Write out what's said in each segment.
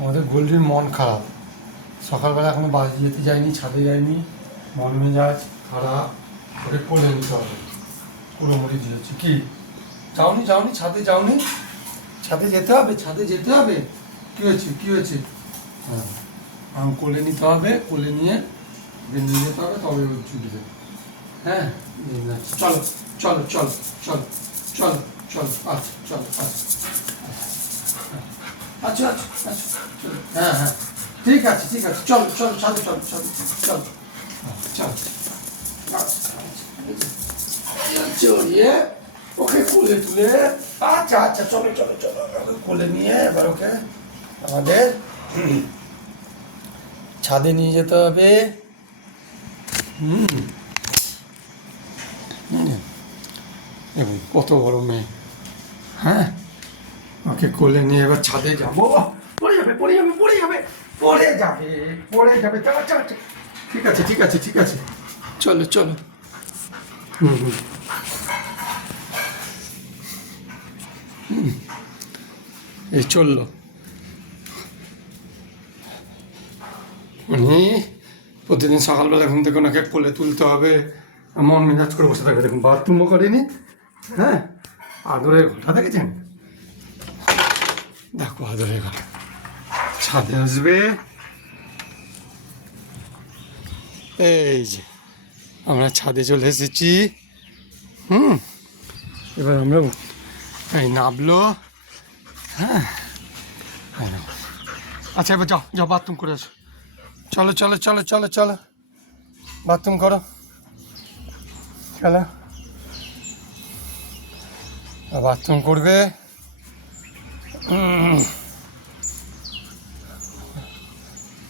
আমাদের গোল্ডের মন খারাপ, সকালবেলা এখনো যেতে যায়নি, ছাদে যায়নি, মন মেজাজ খারাপ, ওকে কোলে নিতে হবে। কুড়োমুড়ি দিয়েছি কি, যাওনি যাওনি ছাদে যাওনি, ছাদে যেতে হবে, ছাদে যেতে হবে। কী হয়েছে কী হয়েছে? হ্যাঁ, কোলে নিতে হবে, কোলে নিয়ে নিয়ে যেতে হবে, তবে ও ছুটবে। হ্যাঁ, চলো চলো চলো চলো চলো চলো, আচ্ছা চলো আচ্ছা আচ্ছা আচ্ছা আচ্ছা, চলো হ্যাঁ হ্যাঁ, ঠিক আছে ঠিক আছে, চলো চলো চলো চলো চলো চলো চলো, চড়িয়ে ওকে কোলে তুলে, আচ্ছা আচ্ছা চলো চলো চলো, কোলে নিয়ে এবার ওকে আমাদের ছাদে নিয়ে যেতে হবে। কত বড় মেয়ে, হ্যাঁ, ওকে কোলে নিয়ে এবার ছাদে যাবো। পড়ে যাবে পড়ে যাবে পড়ে যাবে পড়ে যাবে পড়ে যাবে, চলো চলো চলো, ঠিক আছে ঠিক আছে ঠিক আছে, চলো চলো। এই চললো, মানে প্রতিদিন সকালবেলা ঘুম থেকে ওনাকে কোলে তুলতে হবে, মন মেজাজ করে বসে থাকবে। দেখুন বাথরুমও করেনি, হ্যাঁ, আদরের ঘটা দেখেছেন, দেখো আদরের ঘটা। ছাদে আসবে, এই যে আমরা ছাদে চলে এসেছি। এবার আমরা এই নামলো, হ্যাঁ। আচ্ছা এবার যাও যাও বাথরুম করে আসো, চলো চলো চলো চলো চলো, বাথরুম করো, চলো বাথরুম করবে।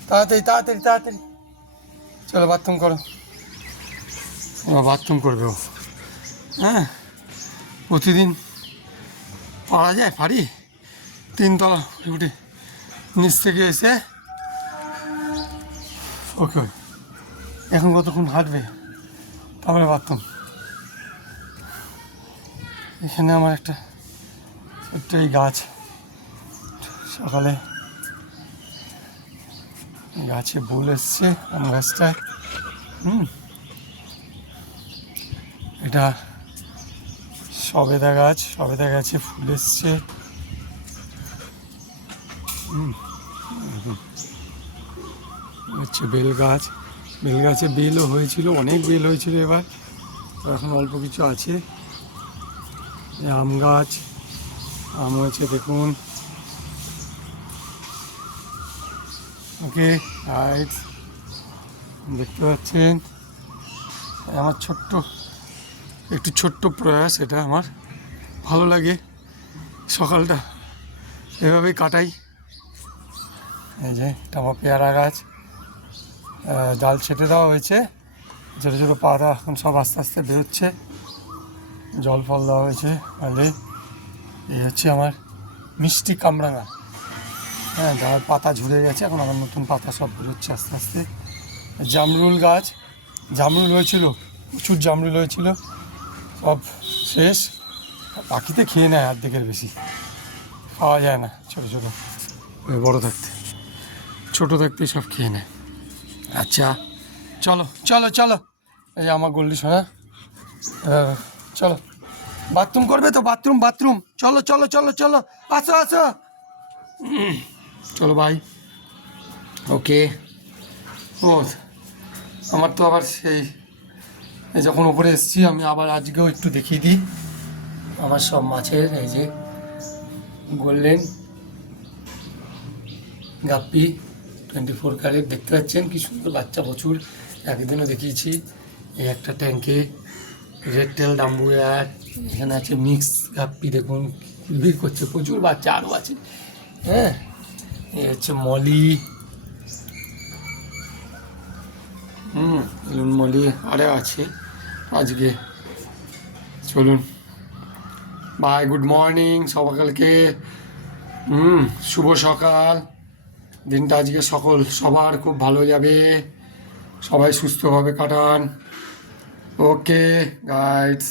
তাড়াতাড়ি তাড়াতাড়ি তাড়াতাড়ি, চলো বাথরুম করো, বাথরুম করবে ও, হ্যাঁ। প্রতিদিন পারা যায়, পারি, তিনতলা উঠে নিচ থেকে এসে ওকে এখন কতক্ষণ হাঁটবে, তারপরে বাথরুম। এখানে আমার একটা ছোট্ট এই গাছ, সকালে গাছে ফুল এসছে, আম গাছটায়, এটা সবেদা গাছ, সবেদা গাছে ফুল এসছে। হচ্ছে বেল গাছ, বেল গাছে বেলও হয়েছিল, অনেক বেল হয়েছিল, এবার তো এখন অল্প কিছু আছে। আম গাছ, আম হয়েছে দেখুন, ওকে রাইট, দেখতে পাচ্ছেন। আমার ছোট্ট একটু ছোট্ট প্রয়াস, এটা আমার ভালো লাগে, সকালটা এভাবেই কাটাই। এই যে আমার পেয়ারা গাছ, ডাল ছেটে দেওয়া হয়েছে, ছোটো ছোটো পাতা এখন সব আস্তে আস্তে বেরোচ্ছে, জল ফল দেওয়া হয়েছে। তাহলে এই হচ্ছে আমার মিষ্টি কামরাঙা, হ্যাঁ, যার পাতা ঝরে গেছে, এখন আমার নতুন পাতা সব বেরোচ্ছে আস্তে আস্তে। জামরুল গাছ, জামরুল হয়েছিল, প্রচুর জামরুল হয়েছিল, সব শেষ, পাখিতে খেয়ে নেয় অর্ধেকের বেশি, খাওয়া যায় না, ছোটো ছোটো, বড়ো থাকতে ছোটো থাকতেই সব খেয়ে নেয়। আচ্ছা চলো চলো চলো, এই আমার গোল্ডি সোনা, চলো বাথরুম করবে তো, বাথরুম বাথরুম, চলো চলো চলো চলো, আসো আসো, চলো ভাই, ওকে। ও আমার তো আবার সেই যখন উপরে এসেছি আমি, আবার আজকেও একটু দেখিয়ে দিই আমার সব মাছের, এই যে গোল্ডেন গাপ্পি 24 ক্যারেট, দেখতে পাচ্ছেন কি সুন্দর বাচ্চা, প্রচুর, একদিনও দেখিয়েছি। এই একটা ট্যাঙ্কে রেড টেল ডাম্বুয়ার, এখানে আছে মিক্স গাপ্পি, দেখুন ভিড় করছে, প্রচুর বাচ্চা আরও আছে, হ্যাঁ। এই হচ্ছে মলি, চলুন মলি আরে আছে আজকে, চলুন বাই, গুড মর্নিং সকালকে, শুভ সকাল, দিনটা আজকে সবার খুব ভালো যাবে, সবাই সুস্থভাবে কাটান, ওকে গাইডস।